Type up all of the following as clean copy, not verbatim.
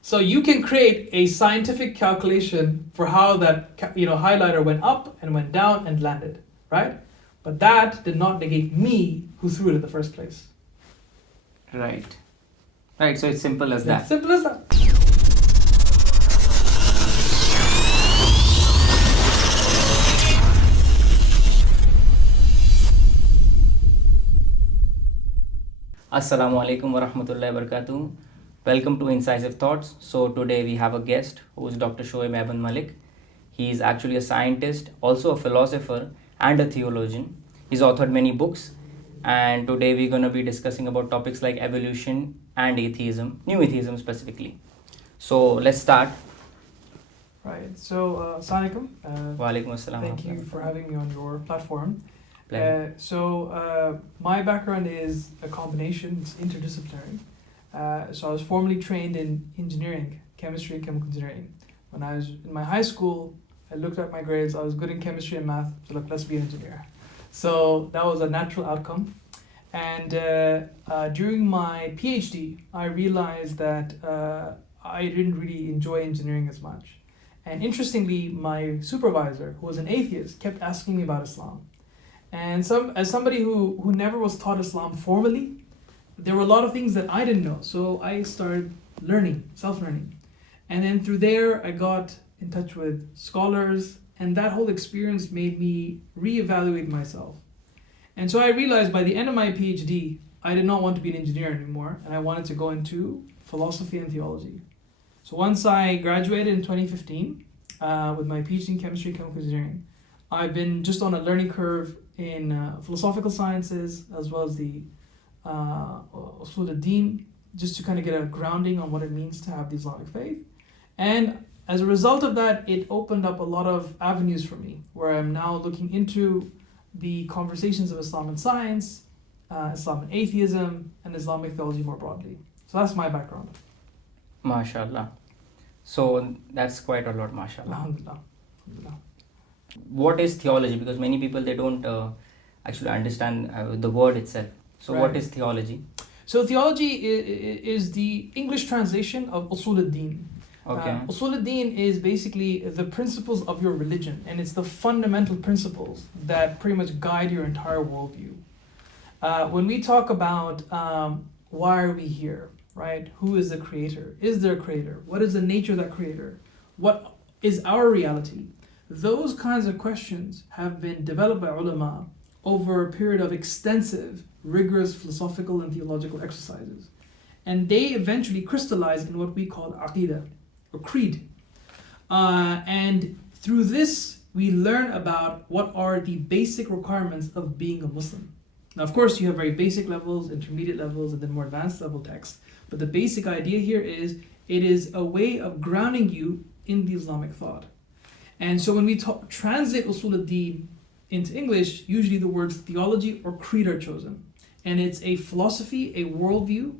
So you can create a scientific calculation for how that highlighter went up and went down and landed, right? But that did not negate me who threw it in the first place. Right. Right, so it's simple as that. Simple as that. Assalamu alaikum wa rahmatullahi wa barakatuh. Welcome to Incisive Thoughts. So today we have a guest who is Dr. Shoaib Ahmed Malik. He is actually a scientist, also a philosopher and a theologian. He's authored many books, and today we're going to be discussing about topics like evolution and atheism, new atheism specifically. So let's start. Right, so Assalamu alaikum. Wa alaikum assalam. Thank you for having me on your platform. Pleasure. My background is a combination, it's interdisciplinary. So I was formally trained in engineering, chemistry and chemical engineering. When I was in my high school, I looked at my grades, I was good in chemistry and math, so like, let's be an engineer. So that was a natural outcome. And during my PhD, I realized that I didn't really enjoy engineering as much. And interestingly, my supervisor, who was an atheist, kept asking me about Islam. And as somebody who never was taught Islam formally, there were a lot of things that I didn't know. So I started learning, self-learning. And then through there, I got in touch with scholars, and that whole experience made me reevaluate myself. And so I realized by the end of my PhD, I did not want to be an engineer anymore, and I wanted to go into philosophy and theology. So once I graduated in 2015 with my PhD in chemistry and chemical engineering, I've been just on a learning curve in philosophical sciences as well as the usul ad-din, just to kind of get a grounding on what it means to have the Islamic faith. And as a result of that, it opened up a lot of avenues for me, where I'm now looking into the conversations of Islam and science, Islam and atheism, and Islamic theology more broadly. So that's my background. MashaAllah. So that's quite a lot, MashaAllah. Alhamdulillah. Alhamdulillah. What is theology? Because many people, they don't actually understand the word itself. So Right. What is theology? So theology is the English translation of usul ad-din. Okay. Usul ad-din is basically the principles of your religion, and it's the fundamental principles that pretty much guide your entire worldview. When we talk about why are we here, right? Who is the creator? Is there a creator? What is the nature of that creator? What is our reality? Those kinds of questions have been developed by ulama over a period of extensive, rigorous philosophical and theological exercises. And they eventually crystallize in what we call aqidah, or creed. And through this, we learn about what are the basic requirements of being a Muslim. Now, of course, you have very basic levels, intermediate levels, and then more advanced level text. But the basic idea here is it is a way of grounding you in the Islamic thought. And so when we translate usul ad-din into English, usually the words theology or creed are chosen. And it's a philosophy, a worldview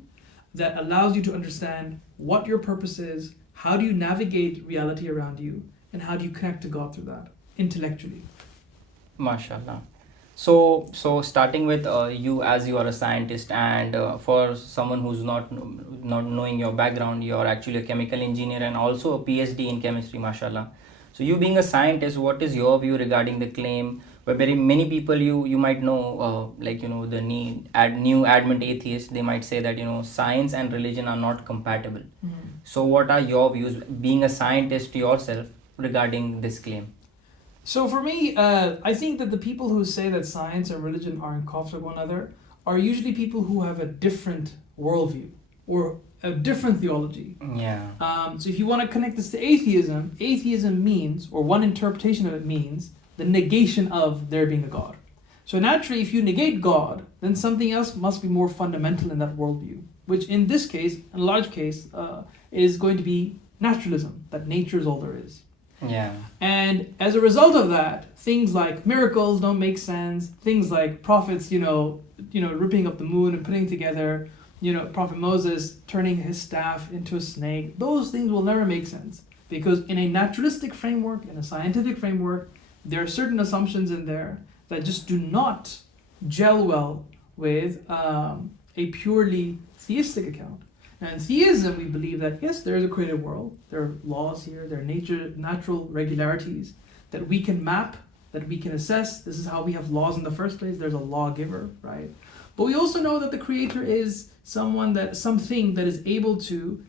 that allows you to understand what your purpose is, how do you navigate reality around you, and how do you connect to God through that, intellectually. MashaAllah. So starting with you, as you are a scientist, and for someone who's not knowing your background, you're actually a chemical engineer and also a PhD in chemistry, MashaAllah. So you being a scientist, what is your view regarding the claim where very many people you might know, the new advent atheists, they might say that, science and religion are not compatible. So what are your views, being a scientist yourself, regarding this claim? So for me, I think that the people who say that science and religion are in conflict with one another are usually people who have a different worldview or a different theology. Yeah. So if you want to connect this to atheism, atheism means, or one interpretation of it means, the negation of there being a God. So naturally, if you negate God, then something else must be more fundamental in that worldview, which in this case, in a large case, is going to be naturalism, that nature is all there is. Yeah. And as a result of that, things like miracles don't make sense. Things like prophets, ripping up the moon and putting together, Prophet Moses turning his staff into a snake. Those things will never make sense, because in a naturalistic framework, in a scientific framework, there are certain assumptions in there that just do not gel well with a purely theistic account. Now in theism, we believe that yes, there is a created world. There are laws here. There are natural regularities that we can map, that we can assess. This is how we have laws in the first place. There's a lawgiver, right? But we also know that the creator is something that is able to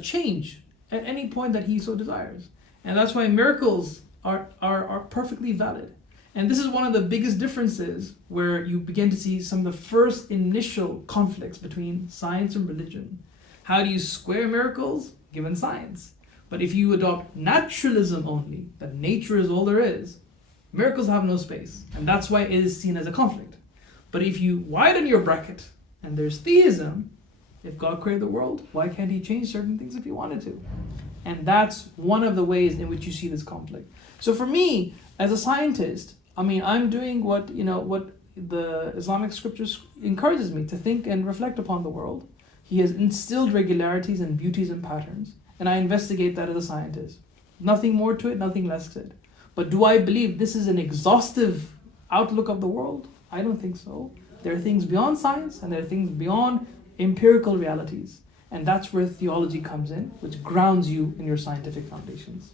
change at any point that he so desires. And that's why miracles are perfectly valid. And this is one of the biggest differences where you begin to see some of the first initial conflicts between science and religion. How do you square miracles? Given science. But if you adopt naturalism only, that nature is all there is, miracles have no space. And that's why it is seen as a conflict. But if you widen your bracket, and there's theism, if God created the world, why can't he change certain things if he wanted to? And that's one of the ways in which you see this conflict. So for me, as a scientist, I'm doing what the Islamic scriptures encourages me to think and reflect upon the world. He has instilled regularities and beauties and patterns, and I investigate that as a scientist. Nothing more to it, nothing less to it. But do I believe this is an exhaustive outlook of the world? I don't think so. There are things beyond science, and there are things beyond empirical realities. And that's where theology comes in, which grounds you in your scientific foundations.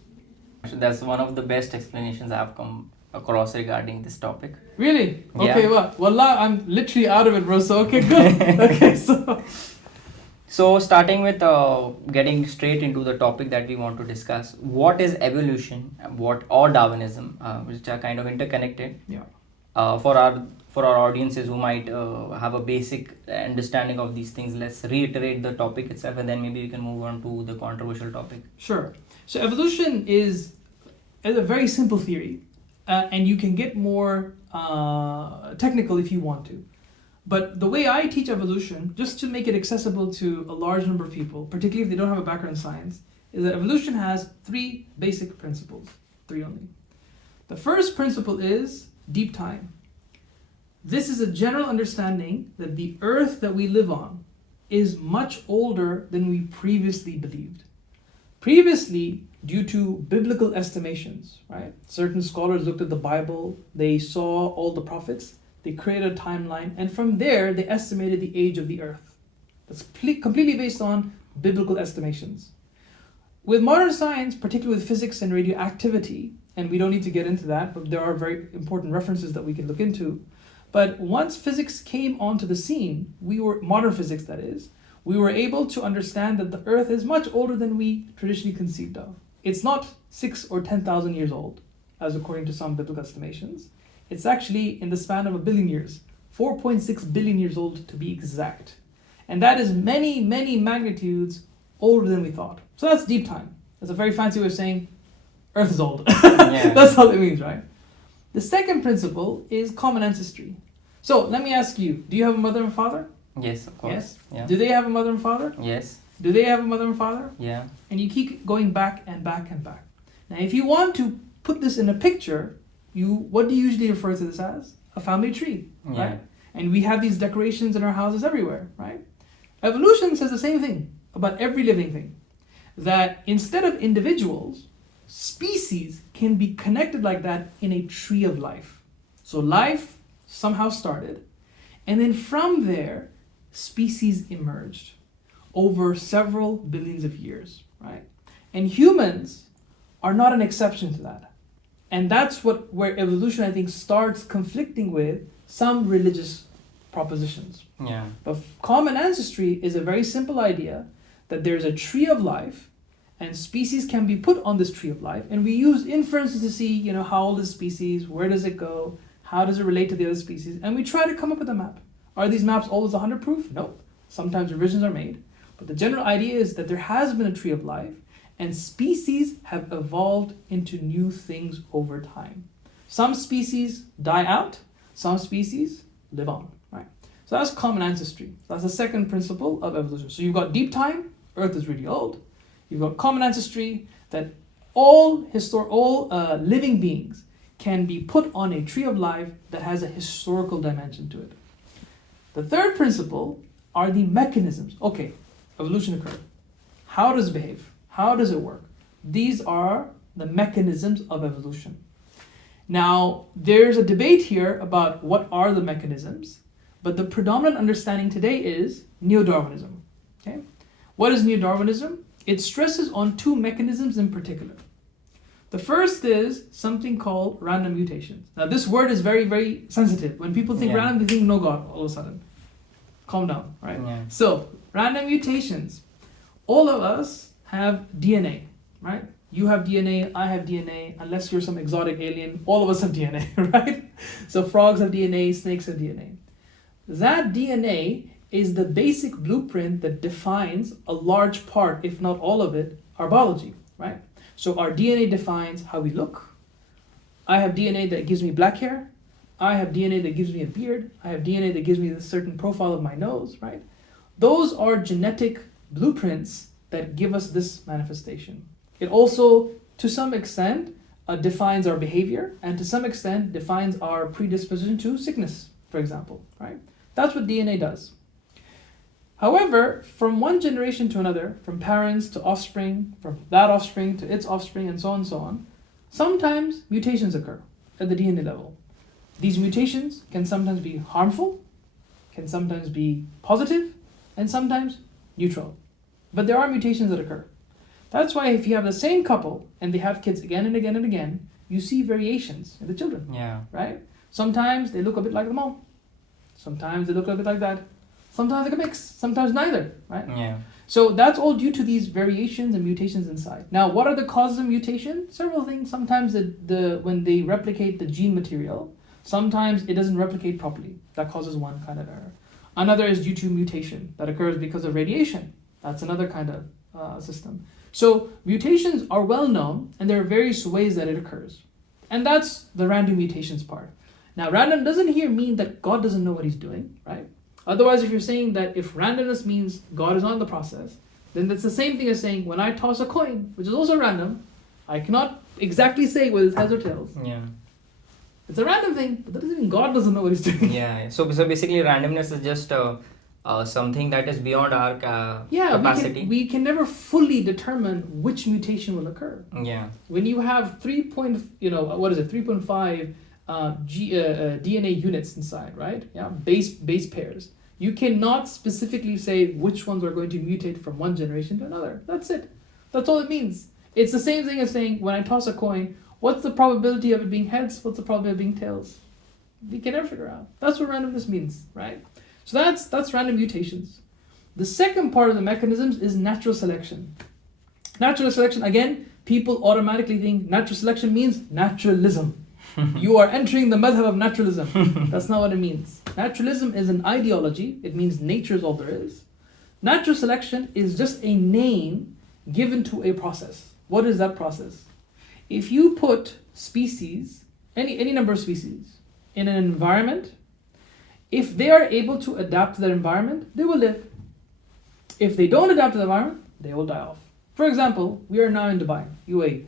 That's one of the best explanations I've come across regarding this topic. Really? Yeah. Okay, well, Wallah, I'm literally out of it, bro. So, okay, good. Okay, So starting with getting straight into the topic that we want to discuss, what is evolution, or Darwinism, which are kind of interconnected. Yeah. For our audiences who might have a basic understanding of these things, let's reiterate the topic itself, and then maybe we can move on to the controversial topic. Sure. So evolution is a very simple theory, and you can get more technical if you want to. But the way I teach evolution, just to make it accessible to a large number of people, particularly if they don't have a background in science, is that evolution has 3 basic principles, 3 only. The first principle is deep time. This is a general understanding that the earth that we live on is much older than we previously believed. Previously, due to biblical estimations, right? Certain scholars looked at the Bible, they saw all the prophets, they created a timeline, and from there they estimated the age of the earth. That's completely based on biblical estimations. With modern science, particularly with physics and radioactivity, and we don't need to get into that, but there are very important references that we can look into. But once physics came onto the scene, modern physics that is, we were able to understand that the earth is much older than we traditionally conceived of. It's not 6,000 or 10,000 years old, as according to some biblical estimations. It's actually in the span of 1 billion years, 4.6 billion years old to be exact. And that is many, many magnitudes older than we thought. So that's deep time. That's a very fancy way of saying Earth is old. Yeah. That's all it means, right? The second principle is common ancestry. So let me ask you, do you have a mother and father? Yes, of course. Yes. Yeah. Do they have a mother and father? Yes. Do they have a mother and father? Yeah. And you keep going back and back and back. Now, if you want to put this in a picture, what do you usually refer to this as? A family tree, Yeah. right? And we have these decorations in our houses everywhere, right? Evolution says the same thing about every living thing. That instead of individuals, species can be connected like that in a tree of life. So life somehow started, and then from there, species emerged over several billions of years, right? And humans are not an exception to that. And that's where evolution, I think, starts conflicting with some religious propositions. Yeah. But common ancestry is a very simple idea that there's a tree of life, and species can be put on this tree of life, and we use inferences to see, how old is species, where does it go, how does it relate to the other species, and we try to come up with a map. Are these maps always 100 proof? No. Sometimes revisions are made. But the general idea is that there has been a tree of life, and species have evolved into new things over time. Some species die out, some species live on, right? So that's common ancestry. That's the second principle of evolution. So you've got deep time, Earth is really old. You've got common ancestry, that all living beings can be put on a tree of life that has a historical dimension to it. The third principle are the mechanisms. Okay, evolution occurred. How does it behave? How does it work? These are the mechanisms of evolution. Now, there's a debate here about what are the mechanisms, but the predominant understanding today is neo-Darwinism. Okay? What is Neo-Darwinism? It stresses on two mechanisms in particular. The first is something called random mutations. Now this word is very, very sensitive. When people think random, they think no God all of a sudden. Calm down, right? Yeah. So, random mutations. All of us have DNA, right? You have DNA, I have DNA, unless you're some exotic alien, all of us have DNA, right? So frogs have DNA, snakes have DNA. That DNA is the basic blueprint that defines a large part, if not all of it, our biology, right? So our DNA defines how we look. I have DNA that gives me black hair. I have DNA that gives me a beard. I have DNA that gives me a certain profile of my nose, right? Those are genetic blueprints that give us this manifestation. It also, to some extent, defines our behavior, and to some extent defines our predisposition to sickness, for example, right? That's what DNA does. However, from one generation to another, from parents to offspring, from that offspring to its offspring, and so on, sometimes mutations occur at the DNA level. These mutations can sometimes be harmful, can sometimes be positive, and sometimes neutral. But there are mutations that occur. That's why if you have the same couple and they have kids again and again and again, you see variations in the children. Yeah. Right? Sometimes they look a bit like the mom. Sometimes they look a bit like dad. Sometimes like a mix. Sometimes neither. Right? Yeah. So that's all due to these variations and mutations inside. Now, what are the causes of mutation? Several things. Sometimes when they replicate the gene material, sometimes it doesn't replicate properly. That causes one kind of error. Another is due to mutation that occurs because of radiation. That's another kind of system. So mutations are well known, and there are various ways that it occurs. And that's the random mutations part. Now, random doesn't here mean that God doesn't know what he's doing, right? Otherwise, if you're saying that if randomness means God is not in the process, then that's the same thing as saying when I toss a coin, which is also random, I cannot exactly say whether it's heads or tails. Yeah. It's a random thing, but that doesn't mean God doesn't know what he's doing. Yeah. So basically, randomness is just something that is beyond our capacity. We can never fully determine which mutation will occur. Yeah. When you have 3.5 DNA units inside, right? Yeah, base pairs. You cannot specifically say which ones are going to mutate from one generation to another. That's it. That's all it means. It's the same thing as saying when I toss a coin, what's the probability of it being heads? What's the probability of it being tails? You can never figure out. That's what randomness means, right? So that's random mutations. The second part of the mechanisms is natural selection. Natural selection, again, people automatically think natural selection means naturalism. You are entering the madhab of naturalism. That's not what it means. Naturalism is an ideology. It means nature is all there is. Natural selection is just a name given to a process. What is that process? If you put species, any number of species, in an environment, if they are able to adapt to that environment, they will live. If they don't adapt to the environment, they will die off. For example, we are now in Dubai, UAE.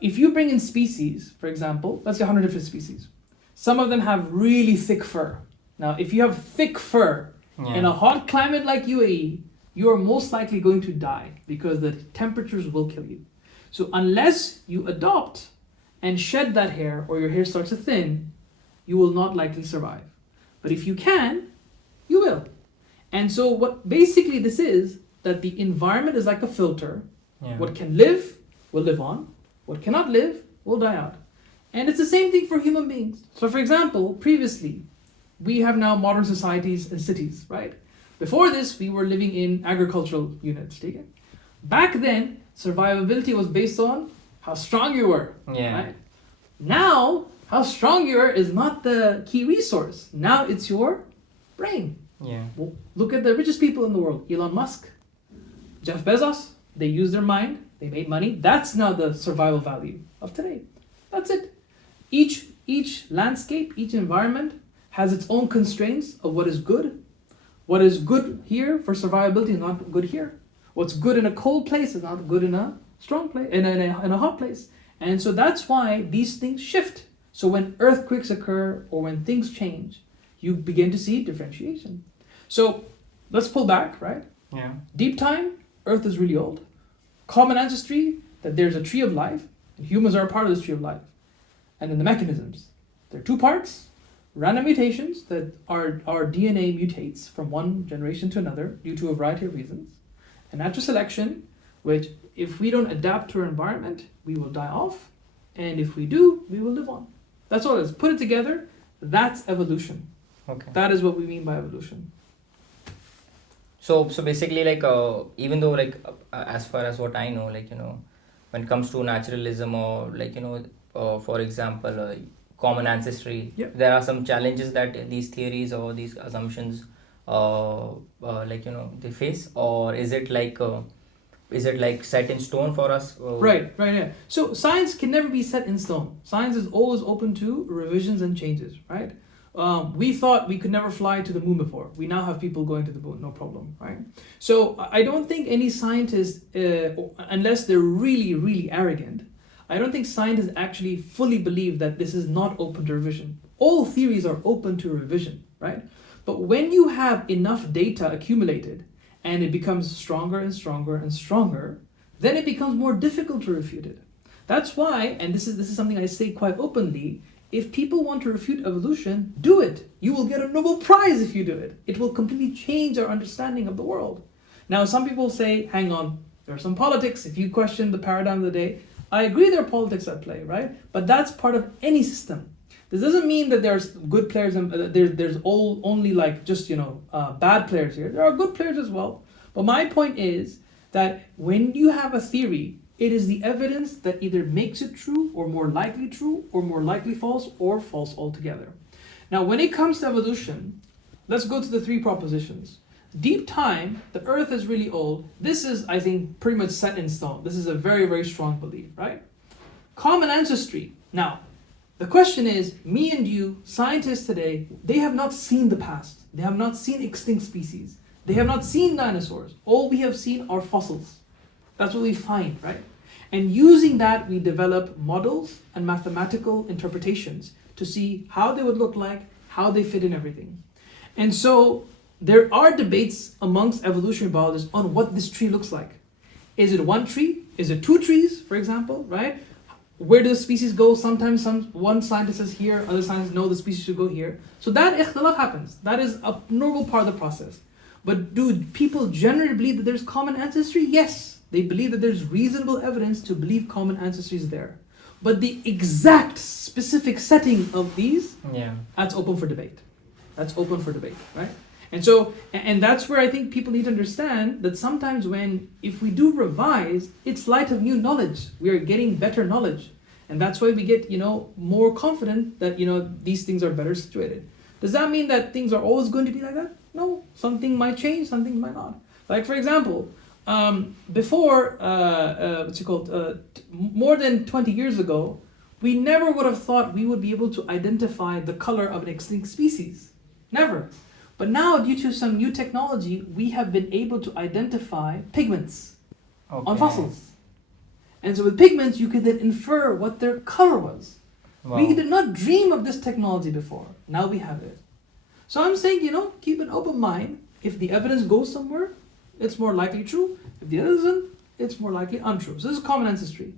If you bring in species, for example, let's say 100 different species. Some of them have really thick fur. Now, if you have thick fur in a hot climate like UAE, you are most likely going to die because the temperatures will kill you. So unless you adopt and shed that hair or your hair starts to thin, you will not likely survive. But if you can, you will. And so what basically this is, that the environment is like a filter. Yeah. What can live will live on. What cannot live will die out. And it's the same thing for human beings. So for example, previously, we have now modern societies and cities, right? Before this, we were living in agricultural units. Okay? Back then, survivability was based on how strong you were. Yeah. Right? Now, how strong you are is not the key resource. Now it's your brain. Yeah. Well, look at the richest people in the world. Elon Musk, Jeff Bezos. They use their mind. They made money. That's now the survival value of today. That's it. Each landscape, each environment has its own constraints of what is good. What is good here for survivability is not good here. What's good in a cold place is not good in a strong place, in a hot place. And so that's why these things shift. So when earthquakes occur or when things change, you begin to see differentiation. So let's pull back, right? Yeah. Deep time, Earth is really old. Common ancestry, that there's a tree of life, and humans are a part of this tree of life. And then the mechanisms. There are two parts. random mutations, that our DNA mutates from one generation to another due to a variety of reasons, and natural selection, which if we don't adapt to our environment, we will die off, and if we do, we will live on. That's all it is. Put it together, that's evolution. Okay. That is what we mean by evolution. So basically, like, even though, like, as far as what I know, like, when it comes to naturalism, or like, for example, common ancestry, Yep. there are some challenges that these theories or these assumptions, like, they face, or is it like set in stone for us? Right, yeah. So science can never be set in stone. Science is always open to revisions and changes, right? We thought we could never fly to the moon before. We now have people going to the moon, no problem, right? So I don't think any scientist, unless they're really, really arrogant, I don't think scientists actually fully believe that this is not open to revision. All theories are open to revision, right? But when you have enough data accumulated and it becomes stronger and stronger and stronger, then it becomes more difficult to refute it. That's why, and this is something I say quite openly, if people want to refute evolution, do it. You will get a Nobel Prize if you do it. It will completely change our understanding of the world. Now, some people say, hang on, there's some politics. If you question the paradigm of the day, I agree there are politics at play, right? But that's part of any system. This doesn't mean that there's good players and there's only like just, bad players here. There are good players as well. But my point is that when you have a theory, it is the evidence that either makes it true or more likely false or false altogether. Now, when it comes to evolution, let's go to the three propositions. Deep time, the earth is really old. This is, I think, pretty much set in stone. This is a very, very strong belief, right? Common ancestry. Now, the question is, me and you, scientists today, they have not seen the past. They have not seen extinct species. They have not seen dinosaurs. All we have seen are fossils. That's what we find, right? And using that, we develop models and mathematical interpretations to see how they would look like, how they fit in everything. And so there are debates amongst evolutionary biologists on what this tree looks like. Is it one tree? Is it two trees, for example, right? Where do the species go? Sometimes one scientist says here, other scientists know the species should go here. So that ikhtilaf happens. That is a normal part of the process. But do people generally believe that there's common ancestry? Yes. They believe that there's reasonable evidence to believe common ancestry is there. But the exact specific setting of these, that's open for debate. That's open for debate, right? And so, and that's where I think people need to understand that sometimes if we do revise, it's light of new knowledge. We are getting better knowledge. And that's why we get, more confident that, these things are better situated. Does that mean that things are always going to be like that? No, something might change, something might not. Like, for example, before, more than 20 years ago, we never would have thought we would be able to identify the color of an extinct species. Never. But now, due to some new technology, we have been able to identify pigments on fossils. And so with pigments, you could then infer what their color was. Wow. We did not dream of this technology before. Now we have it. So I'm saying, keep an open mind. If the evidence goes somewhere, it's more likely true. If the other isn't, it's more likely untrue. So this is common ancestry.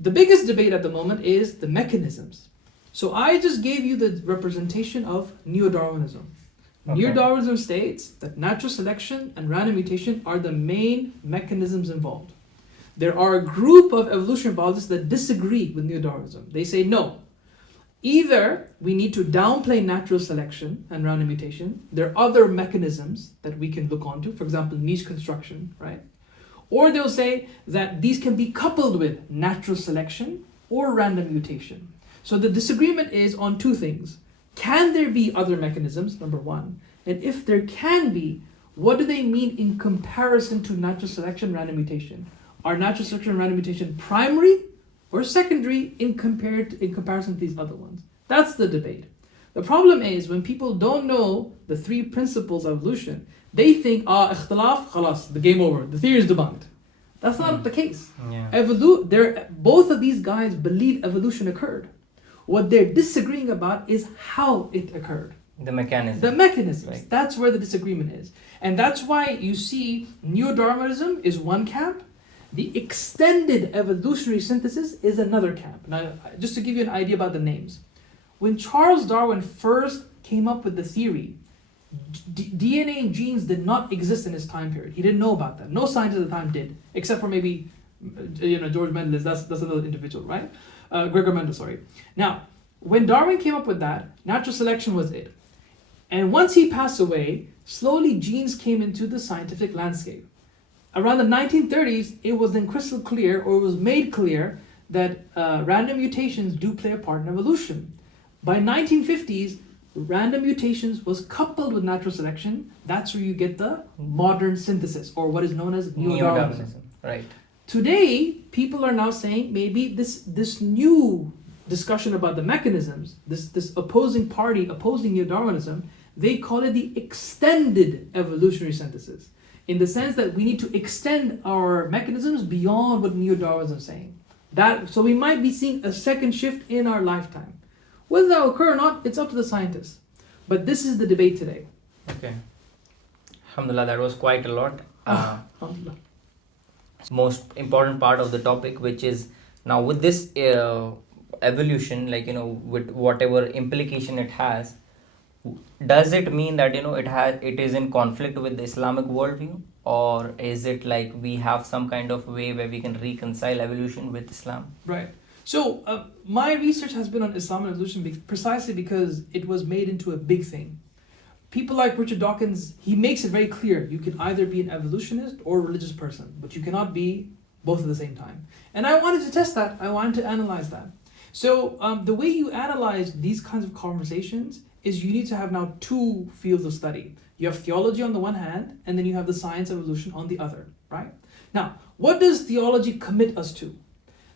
The biggest debate at the moment is the mechanisms. So I just gave you the representation of Neo-Darwinism. Okay. Neo-Darwinism states that natural selection and random mutation are the main mechanisms involved. There are a group of evolutionary biologists that disagree with Neo-Darwinism. They say no. Either we need to downplay natural selection and random mutation. There are other mechanisms that we can look onto, for example, niche construction, right? Or they'll say that these can be coupled with natural selection or random mutation. So the disagreement is on two things. Can there be other mechanisms, number one? And if there can be, what do they mean in comparison to natural selection, random mutation? Are natural selection and random mutation primary or secondary in comparison to these other ones? That's the debate. The problem is when people don't know the three principles of evolution, they think, ikhtilaf, khalas, the game over, the theory is debunked. That's not the case. Both of these guys believe evolution occurred. What they're disagreeing about is how it occurred. The mechanism. The mechanisms. Right. That's where the disagreement is. And that's why you see Neo-Darwinism is one camp. The extended evolutionary synthesis is another camp. Now, just to give you an idea about the names. when Charles Darwin first came up with the theory, DNA and genes did not exist in his time period. He didn't know about that. No scientist at the time did, except for maybe George Mendel. That's another individual, right? Gregor Mendel, sorry. Now, when Darwin came up with that, natural selection was it. And once he passed away, slowly genes came into the scientific landscape. Around the 1930s, it was then crystal clear, or it was made clear, that random mutations do play a part in evolution. By 1950s, random mutations was coupled with natural selection. That's where you get the modern synthesis, or what is known as neo-Darwinism. Right. Today, people are now saying maybe this new discussion about the mechanisms, this opposing party opposing neo-Darwinism, they call it the extended evolutionary synthesis, in the sense that we need to extend our mechanisms beyond what neo-Darwinism is saying. So we might be seeing a second shift in our lifetime. Whether that will occur or not, it's up to the scientists. But this is the debate today. Okay. Alhamdulillah, that was quite a lot. Alhamdulillah. Most important part of the topic, which is now with this evolution, with whatever implication it has, does it mean that it is in conflict with the Islamic worldview, or is it like we have some kind of way where we can reconcile evolution with Islam? Right. So my research has been on Islam and evolution precisely because it was made into a big thing. People like Richard Dawkins, he makes it very clear you can either be an evolutionist or a religious person, but you cannot be both at the same time. And I wanted to test that. I wanted to analyze that. So the way you analyze these kinds of conversations is you need to have now two fields of study. You have theology on the one hand, and then you have the science of evolution on the other, right? Now, what does theology commit us to?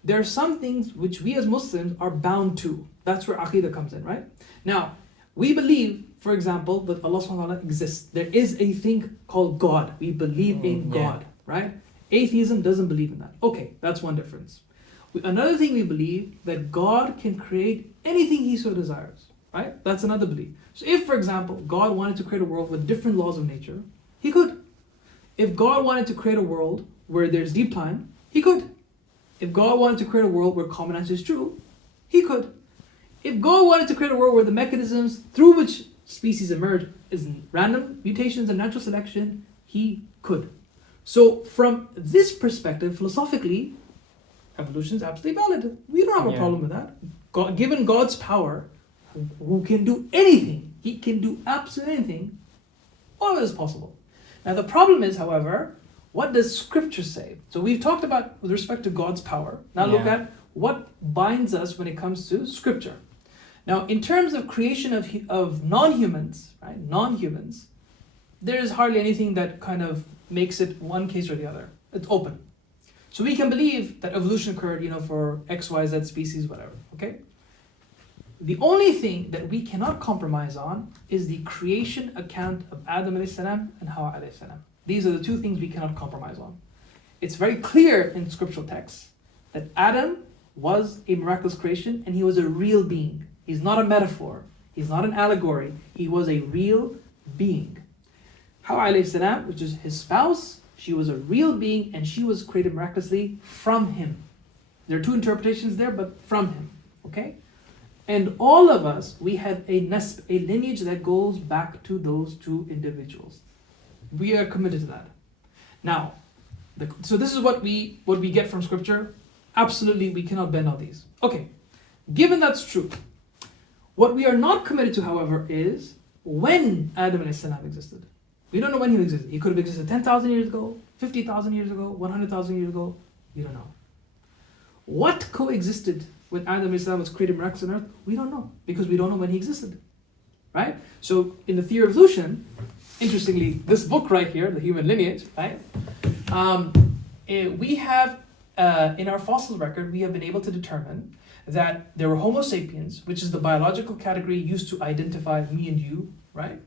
There are some things which we as Muslims are bound to. That's where Aqidah comes in, right? Now, we believe, for example, that Allah subhanahu wa ta'ala exists. There is a thing called God. We believe in God, right? Atheism doesn't believe in that. Okay, that's one difference. Another thing we believe, that God can create anything He so desires, right? That's another belief. So if, for example, God wanted to create a world with different laws of nature, He could. If God wanted to create a world where there's deep time, He could. If God wanted to create a world where common answer is true, He could. If God wanted to create a world where the mechanisms through which species emerge is random mutations and natural selection, He could. So from this perspective, philosophically, evolution is absolutely valid. We don't have a problem with that. God, given God's power, who can do anything, He can do absolutely anything, all of it is possible. Now the problem is, however, what does Scripture say? So we've talked about with respect to God's power. Now look at what binds us when it comes to Scripture. Now in terms of creation of non-humans, right? Non-humans, there is hardly anything that kind of makes it one case or the other. It's open. So we can believe that evolution occurred, for X, Y, Z species, whatever, okay? The only thing that we cannot compromise on is the creation account of Adam alayhi salam and Hawa alayhi salam. These are the two things we cannot compromise on. It's very clear in scriptural texts that Adam was a miraculous creation and he was a real being. He's not a metaphor. He's not an allegory. He was a real being. Hawa alayhi salam, which is his spouse, she was a real being and she was created miraculously from him. There are two interpretations there, but from him, okay? And all of us, we have a lineage that goes back to those two individuals. We are committed to that. Now, so this is what we get from Scripture. Absolutely, we cannot bend on these. Okay, given that's true, what we are not committed to, however, is when Adam alayhi salam existed. We don't know when he existed. He could have existed 10,000 years ago, 50,000 years ago, 100,000 years ago. We don't know. What coexisted when Adam alayhi salam was created miraculously on earth? We don't know, because we don't know when he existed. Right? So in the theory of evolution, interestingly, this book right here, The Human Lineage, right? We have, in our fossil record, we have been able to determine that there were Homo sapiens, which is the biological category used to identify me and you, right?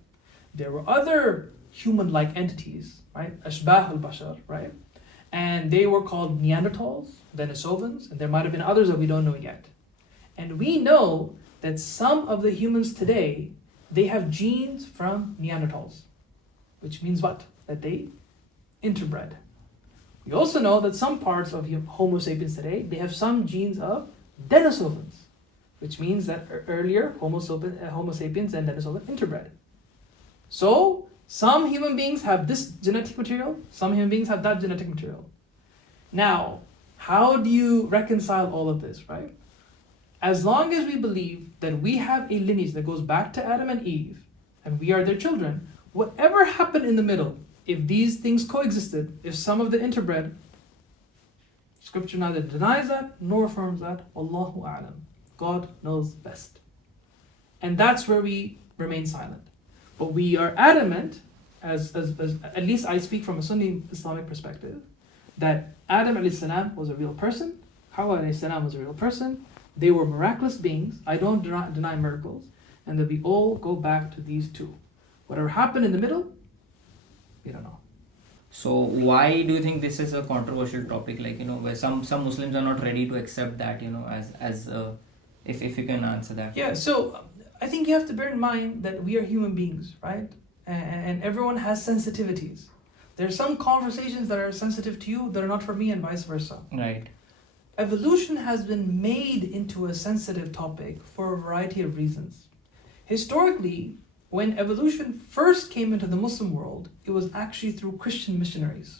There were other human-like entities, right? Ashbah al-Bashar, right? And they were called Neanderthals, Denisovans, and there might have been others that we don't know yet. And we know that some of the humans today, they have genes from Neanderthals, which means what? That they interbred. We also know that some parts of Homo sapiens today, they have some genes of Denisovans. which means that earlier Homo sapiens and Denisova interbred. So some human beings have this genetic material, some human beings have that genetic material. Now, how do you reconcile all of this, right? As long as we believe that we have a lineage that goes back to Adam and Eve, and we are their children, whatever happened in the middle, if these things coexisted, if some of the interbred, Scripture neither denies that nor affirms that. Wallahu a'lam. God knows best. And that's where we remain silent. But we are adamant, as at least I speak from a Sunni Islamic perspective, that Adam alayhi salam was a real person, Hawa alayhi salam was a real person, they were miraculous beings, I don't deny miracles, and that we all go back to these two. Whatever happened in the middle, we don't know. So why do you think this is a controversial topic? Like, where some Muslims are not ready to accept that, as if you can answer that. Yeah, so I think you have to bear in mind that we are human beings, right? And everyone has sensitivities. There are some conversations that are sensitive to you that are not for me, and vice versa. Right. Evolution has been made into a sensitive topic for a variety of reasons. Historically, when evolution first came into the Muslim world, it was actually through Christian missionaries.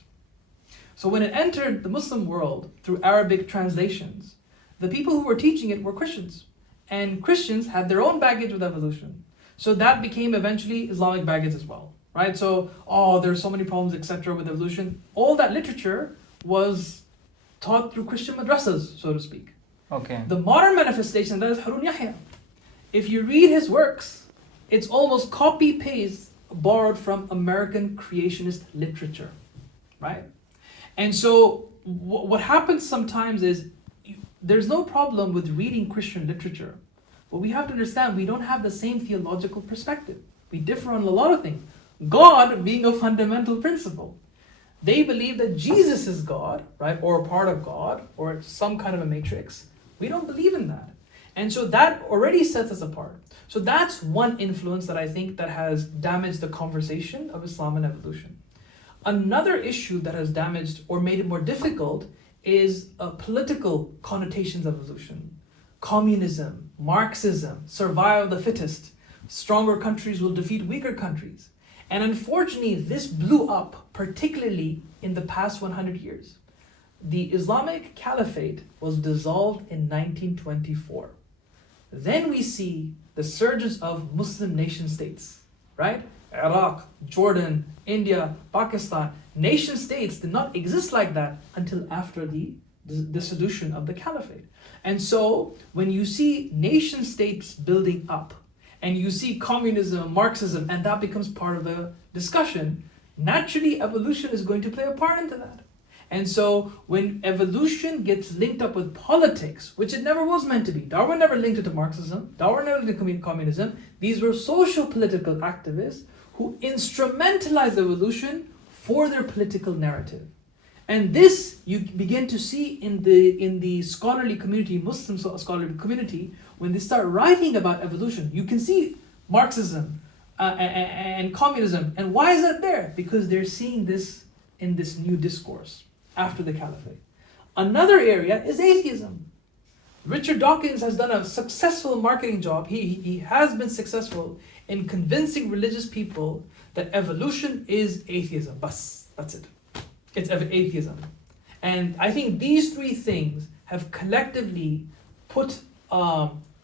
So when it entered the Muslim world through Arabic translations, the people who were teaching it were Christians. And Christians had their own baggage with evolution. So that became eventually Islamic baggage as well, right? So, there's so many problems, etc. with evolution. All that literature was taught through Christian madrasas, so to speak. Okay. The modern manifestation, that is Harun Yahya. If you read his works, it's almost copy-paste borrowed from American creationist literature, right? And so what happens sometimes is there's no problem with reading Christian literature, but we have to understand we don't have the same theological perspective. We differ on a lot of things. God being a fundamental principle. They believe that Jesus is God, right? Or a part of God, or some kind of a matrix. We don't believe in that. And so that already sets us apart. So that's one influence that I think that has damaged the conversation of Islam and evolution. Another issue that has damaged or made it more difficult is political connotations of evolution. Communism, Marxism, survival of the fittest. Stronger countries will defeat weaker countries. And unfortunately, this blew up, particularly in the past 100 years. The Islamic Caliphate was dissolved in 1924. Then we see the surges of Muslim nation states, right? Iraq, Jordan, India, Pakistan. Nation states did not exist like that until after the dissolution of the Caliphate. And so when you see nation states building up, and you see communism, Marxism, and that becomes part of the discussion, naturally evolution is going to play a part into that. And so when evolution gets linked up with politics, which it never was meant to be, Darwin never linked it to Marxism, Darwin never linked it to communism, these were social political activists who instrumentalized evolution for their political narrative. And this you begin to see in the scholarly community, Muslim scholarly community, when they start writing about evolution. You can see Marxism and communism. And why is that there? Because they're seeing this in this new discourse after the Caliphate. Another area is atheism. Richard Dawkins has done a successful marketing job. He has been successful in convincing religious people that evolution is atheism. That's it. It's atheism. And I think these three things have collectively put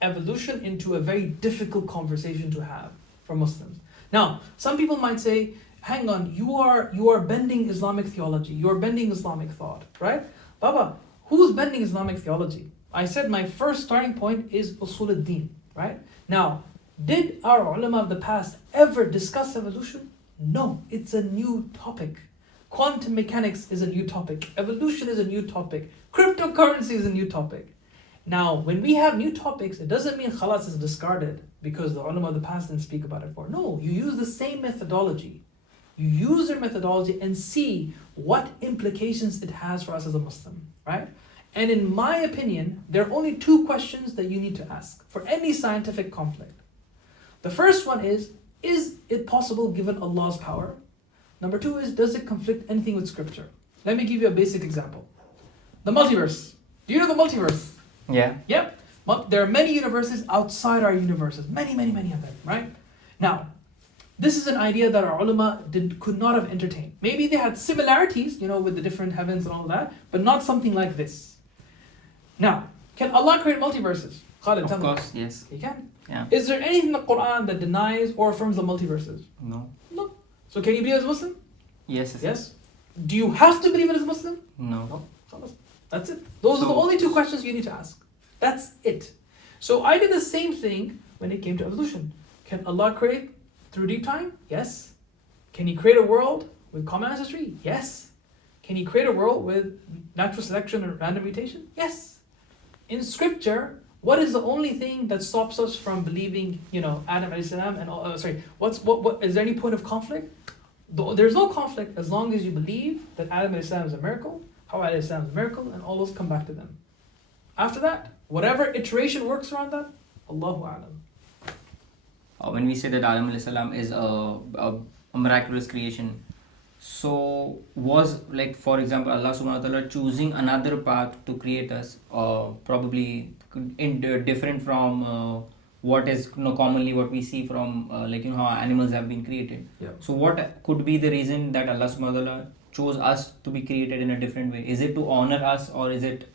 evolution into a very difficult conversation to have for Muslims. Now, some people might say, hang on, you are bending Islamic theology, you are bending Islamic thought, right? Baba, who's bending Islamic theology? I said my first starting point is usul ad-din, right? Now, did our ulama of the past ever discuss evolution? No, it's a new topic. Quantum mechanics is a new topic. Evolution is a new topic. Cryptocurrency is a new topic. Now, when we have new topics, it doesn't mean khalas is discarded because the ulama of the past didn't speak about it before. No, you use the same methodology. You use their methodology and see what implications it has for us as a Muslim, right? And in my opinion, there are only two questions that you need to ask for any scientific conflict. The first one is it possible given Allah's power? Number two is, does it conflict anything with scripture? Let me give you a basic example. The multiverse. Do you know the multiverse? Yeah. Yep. There are many universes outside our universes. Many, many, many of them, right? Now, this is an idea that our ulama could not have entertained. Maybe they had similarities, with the different heavens and all that, but not something like this. Now, can Allah create multiverses? Khalid, Of course, yes. He can. Yeah. Is there anything in the Quran that denies or affirms the multiverses? No. No. So can you believe as a Muslim? Yes. Yes. Do you have to believe it as a Muslim? No. That's it. Those are the only two questions you need to ask. That's it. So I did the same thing when it came to evolution. Can Allah create through deep time? Yes. Can He create a world with common ancestry? Yes. Can He create a world with natural selection and random mutation? Yes. In scripture, what is the only thing that stops us from believing, Adam alayhi salam and what is there any point of conflict? There's no conflict as long as you believe that Adam alayhi salam is a miracle, Hawa alayhi salam is a miracle, and all those come back to them. After that, whatever iteration works around that, Allahu A'lam. When we say that Adam alayhi salam is a miraculous creation, so was, like, for example, Allah subhanahu wa ta'ala choosing another path to create us, probably different from what is commonly what we see from how animals have been created. Yeah. So what could be the reason that Allah subhanahu wa ta'ala chose us to be created in a different way? Is it to honor us, or is it?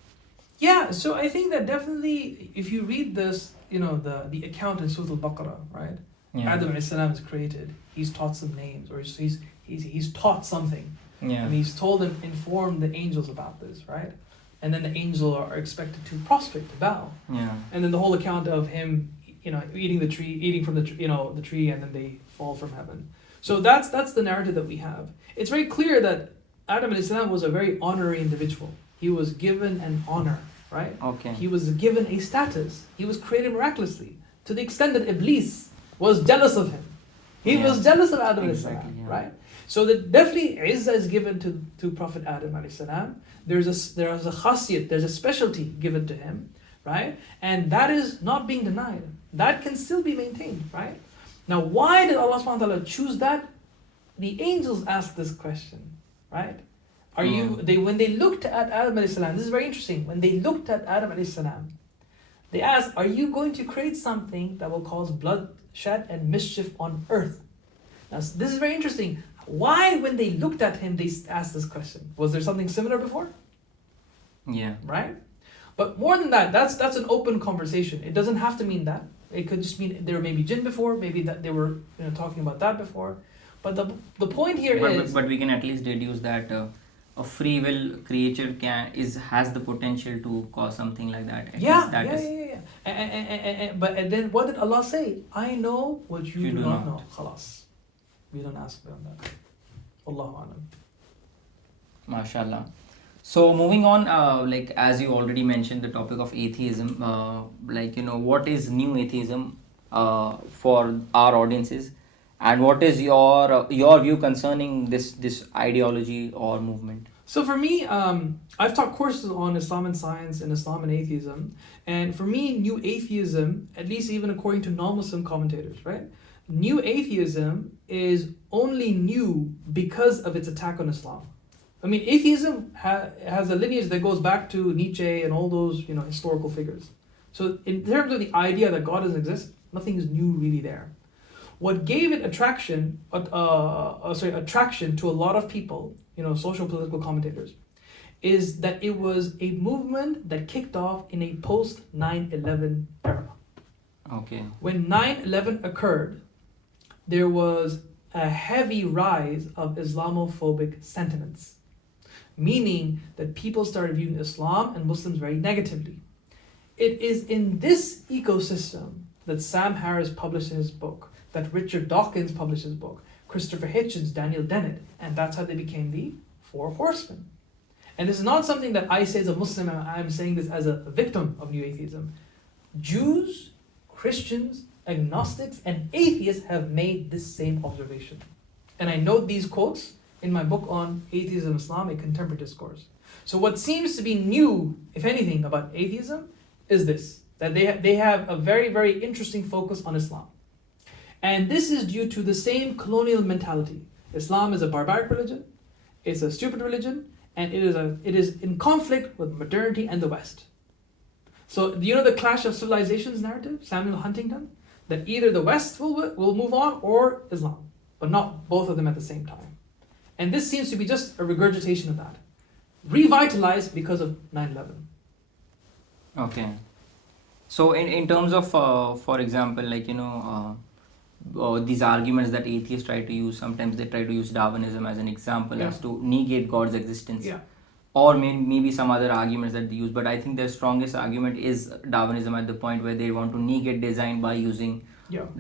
Yeah, so I think that definitely, if you read this, the account in Surah Al-Baqarah, right? Yeah. Adam alayhi salam is created. He's taught some names, or he's taught something. Yeah. And he's told them, inform the angels about this, right? And then the angels are expected to prostrate, to bow. Yeah. And then the whole account of him, eating from the tree, and then they fall from heaven. So that's the narrative that we have. It's very clear that Adam alayhi salam was a very honorary individual. He was given an honor, right? Okay. He was given a status. He was created miraculously, to the extent that Iblis was jealous of him. He was jealous of Adam alayhi salam, right? So that definitely Izzah is given to Prophet Adam alayhi salam. There is a khasiyat, there's a specialty given to him, right? And that is not being denied. That can still be maintained, right? Now, why did Allah subhanahu wa ta'ala choose that? The angels asked this question, right? When they looked at Adam alayhi salam, this is very interesting. When they looked at Adam alayhi salam, they asked, are you going to create something that will cause bloodshed and mischief on earth? Now, this is very interesting. Why, when they looked at him, they asked this question? Was there something similar before? Yeah. Right? But more than that, that's an open conversation. It doesn't have to mean that. It could just mean there may be jinn before, maybe that they were talking about that before. But the point here is... But we can at least deduce that a free will creature has the potential to cause something like that. Yeah. But then what did Allah say? I know what you do not know. Khalas. We don't ask them that. Allahu A'lam. MashaAllah. So moving on, as you already mentioned, the topic of atheism, what is new atheism for our audiences, and what is your view concerning this ideology or movement? So for me, I've taught courses on Islam and science and Islam and atheism, and for me, new atheism, at least even according to non-Muslim commentators, right? New atheism is only new because of its attack on Islam. I mean, atheism has a lineage that goes back to Nietzsche and all those historical figures. So in terms of the idea that God doesn't exist, nothing is new really there. What gave it attraction to a lot of people, social political commentators, is that it was a movement that kicked off in a post 9/11 era. Okay. When 9/11 occurred, there was a heavy rise of Islamophobic sentiments, meaning that people started viewing Islam and Muslims very negatively. It is in this ecosystem that Sam Harris published his book, that Richard Dawkins published his book, Christopher Hitchens, Daniel Dennett, and that's how they became the Four Horsemen. And this is not something that I say as a Muslim, I'm saying this as a victim of new atheism. Jews, Christians, agnostics, and atheists have made this same observation. And I note these quotes in my book on Atheism and Islam, a Contemporary Discourse. So what seems to be new, if anything, about atheism is this, that they have a very, very interesting focus on Islam. And this is due to the same colonial mentality. Islam is a barbaric religion, it's a stupid religion, and it is in conflict with modernity and the West. So you know the Clash of Civilizations narrative, Samuel Huntington, that either the West will move on or Islam, but not both of them at the same time. And this seems to be just a regurgitation of that, revitalized because of 9/11. Okay. So in terms of, for example, like, these arguments that atheists try to use, sometimes they try to use Darwinism as an example as to negate God's existence. Yeah. Or maybe some other arguments that they use. But I think their strongest argument is Darwinism at the point where they want to negate design by using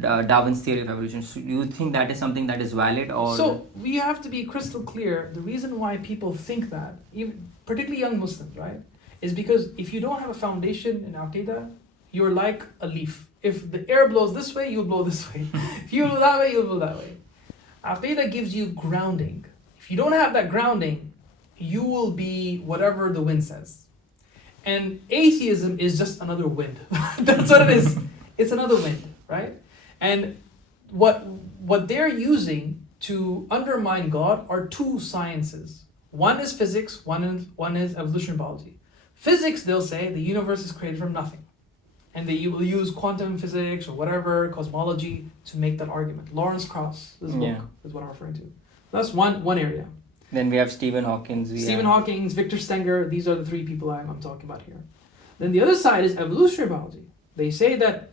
Darwin's theory of evolution. So do you think that is something that is valid? Or so we have to be crystal clear. The reason why people think that, even particularly young Muslims, right, is because if you don't have a foundation in Aqidah, you're like a leaf. If the air blows this way, you'll blow this way. If you blow that way, you'll blow that way. Aqidah gives you grounding. If you don't have that grounding, you will be whatever the wind says. And atheism is just another wind. That's what it is. It's another wind, right? And what they're using to undermine God are two sciences. One is physics, one is evolutionary biology. Physics, they'll say, the universe is created from nothing. And they will use quantum physics or whatever, cosmology, to make that argument. Lawrence Krauss, this book is what I'm referring to. That's one area. Then we have Stephen Hawking. Stephen Hawking, Victor Stenger, these are the three people I'm talking about here. Then the other side is evolutionary biology. They say that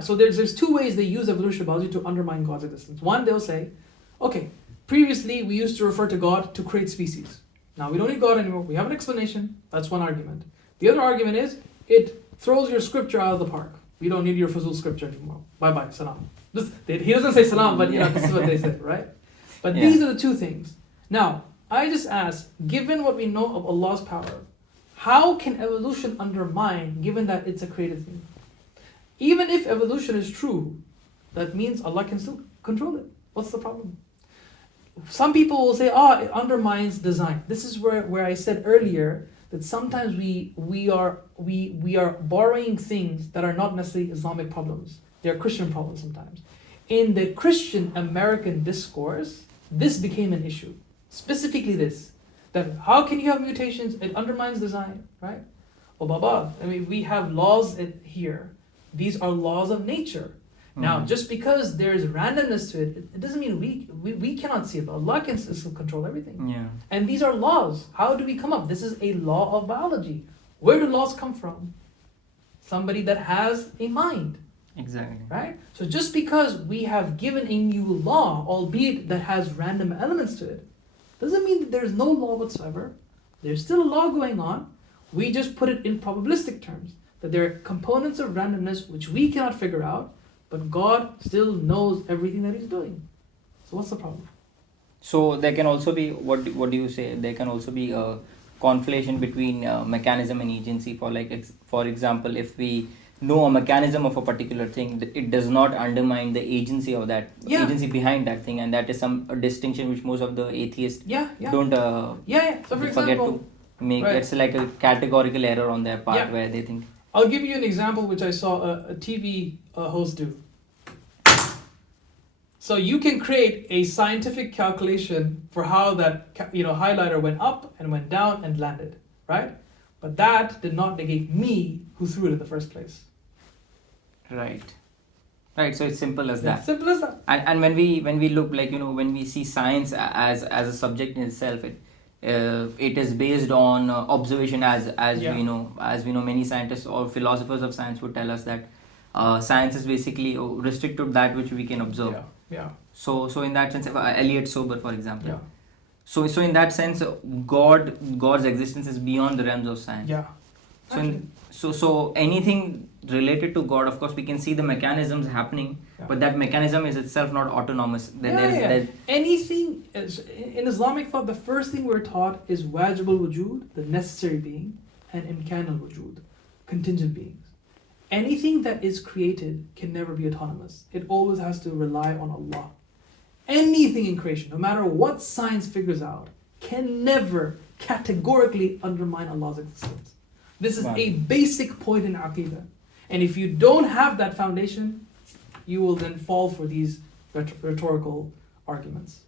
so there's two ways they use evolutionary biology to undermine God's existence. One, they'll say, okay, previously we used to refer to God to create species. Now we don't need God anymore. We have an explanation. That's one argument. The other argument is it throws your scripture out of the park. We don't need your Fazul scripture anymore. Bye-bye, salam. He doesn't say salam, but this is what they said, right? But these are the two things. Now, I just ask, given what we know of Allah's power, how can evolution undermine, given that it's a created thing? Even if evolution is true, that means Allah can still control it. What's the problem? Some people will say, it undermines design. This is where I said earlier that sometimes we are borrowing things that are not necessarily Islamic problems. They are Christian problems sometimes. In the Christian American discourse, this became an issue. Specifically this, that how can you have mutations? It undermines design, right? Oh, Baba, I mean, we have laws here. These are laws of nature. Now, just because there is randomness to it doesn't mean we cannot see it, but Allah can still control everything. Yeah. And these are laws. How do we come up? This is a law of biology. Where do laws come from? Somebody that has a mind. Exactly. Right? So just because we have given a new law, albeit that has random elements to it, doesn't mean that there's no law whatsoever. There's still a law going on. We just put it in probabilistic terms, that there are components of randomness which we cannot figure out, but God still knows everything that He's doing. So what's the problem? So there can also be, what do you say? There can also be a conflation between mechanism and agency. For example, if we know a mechanism of a particular thing, it does not undermine the agency of that agency behind that thing, and that is a distinction which most of the atheists don't So for forget example, to make. right. It's like a categorical error on their part where they think. I'll give you an example which I saw a TV host do. So you can create a scientific calculation for how that highlighter went up and went down and landed, right? But that did not negate me who threw it in the first place. Right. So it's simple as that. Simple as that. And when we look, when we see science as a subject in itself, it is based on observation, as we know many scientists or philosophers of science would tell us that science is basically restricted to that which we can observe. So in that sense, Elliot Sober, for example. Yeah. So in that sense, God's existence is beyond the realms of science. Yeah. So anything related to God, of course, we can see the mechanisms happening, but that mechanism is itself not autonomous. Anything in Islamic thought, the first thing we're taught is wajib al-wujud, the necessary being, and imkan al-wujud, contingent beings. Anything that is created can never be autonomous. It always has to rely on Allah. Anything in creation, no matter what science figures out, can never categorically undermine Allah's existence. This is a basic point in Aqidah. And if you don't have that foundation, you will then fall for these rhetorical arguments.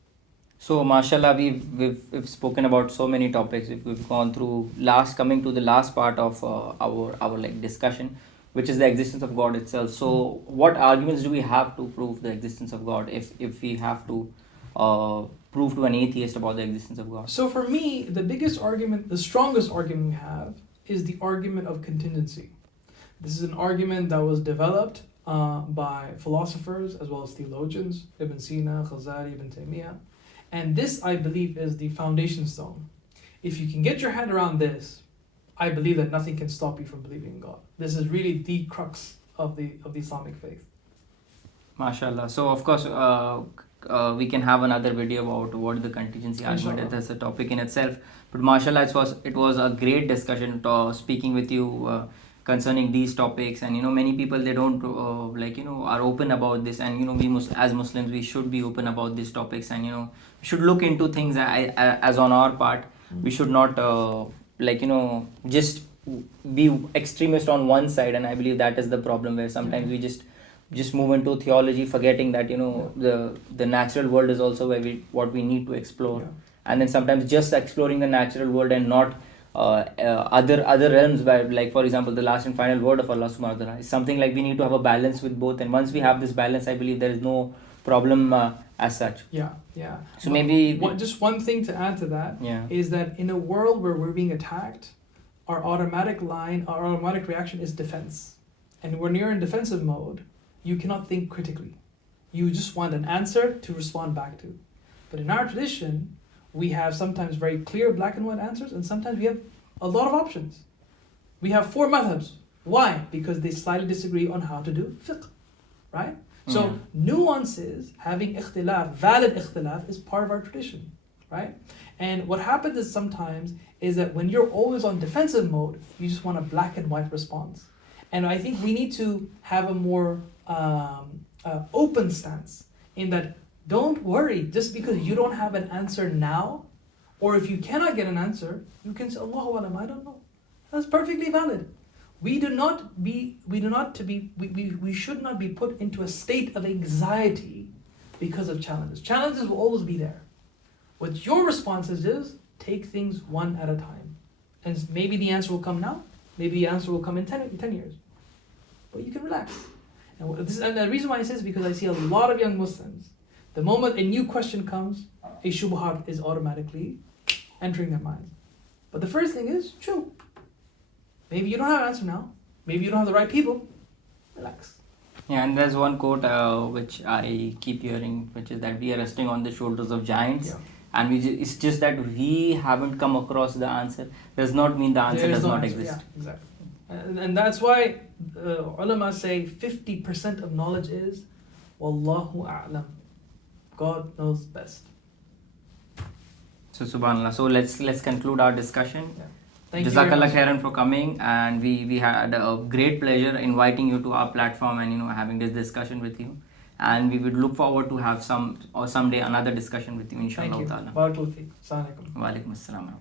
So, mashallah, we've spoken about so many topics. We've gone through coming to the last part of our like discussion, which is the existence of God itself. So, what arguments do we have to prove the existence of God if we have to prove to an atheist about the existence of God? So for me, the biggest argument, the strongest argument we have is the argument of contingency. This is an argument that was developed by philosophers as well as theologians, Ibn Sina, Ghazali, Ibn Taymiyyah. And this, I believe, is the foundation stone. If you can get your head around this, I believe that nothing can stop you from believing in God. This is really the crux of the Islamic faith. MashaAllah. So, of course, we can have another video about what the contingency argument is. That's a topic in itself. But MashaAllah, it was a great discussion speaking with you concerning these topics. And many people, they don't are open about this. And we as Muslims, we should be open about these topics. And we should look into things as on our part. We should not just be extremist on one side. And I believe that is the problem, where sometimes we just move into theology, forgetting that the natural world is also what we need to explore. And then sometimes just exploring the natural world and not other realms, where, like, for example, the last and final word of Allah subhanahu wa ta'ala is something like we need to have a balance with both. And once we have this balance, I believe there is no problem as such. So maybe just one thing to add to that is that in a world where we're being attacked, our automatic reaction is defense. And when you're in defensive mode, you cannot think critically. You just want an answer to respond back to. But in our tradition, we have sometimes very clear black and white answers, and sometimes we have a lot of options. We have 4 madhabs. Why? Because they slightly disagree on how to do fiqh, right? So nuances, having ikhtilaf, valid ikhtilaf, is part of our tradition, right? And what happens is sometimes is that when you're always on defensive mode, you just want a black and white response. And I think we need to have a more open stance, in that don't worry just because you don't have an answer now, or if you cannot get an answer, you can say, Allahu Alam, I don't know. That's perfectly valid. We should not be put into a state of anxiety because of challenges. Challenges will always be there. What your response is take things one at a time. And maybe the answer will come now, maybe the answer will come in 10 years. But you can relax. And the reason why I say this is because I see a lot of young Muslims, the moment a new question comes, a shubhat is automatically entering their minds. But the first thing is, true. Maybe you don't have an answer now. Maybe you don't have the right people. Relax. Yeah, and there's one quote which I keep hearing, which is that we are resting on the shoulders of giants. And it's just that we haven't come across the answer. Does not mean the answer does not exist. Yeah, exactly. And that's why ulama say 50% of knowledge is Wallahu a'lam. God knows best. So subhanallah. So let's conclude our discussion. Thank you. Jazakallah khairan for coming, and we had a great pleasure inviting you to our platform and having this discussion with you. And we would look forward to have someday another discussion with you, inshallah. Thank you. Barakallahu feek. Assalamu alaikum. Wa alaikum assalam.